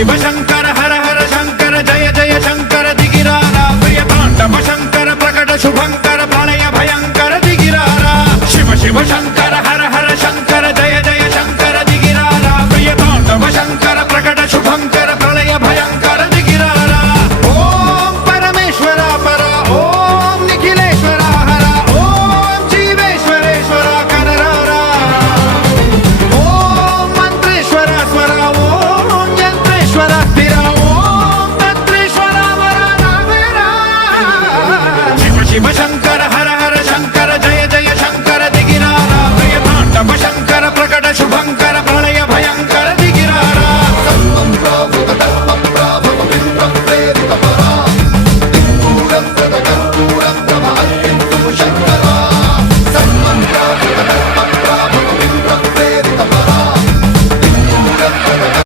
शिव शंकर हर हर शंकर जय जय शंकर दिगिरारा प्रिय तांडव शंकर प्रकट शुभंकर प्रलय भयंकर दिगिरारा शिव शिव शंकर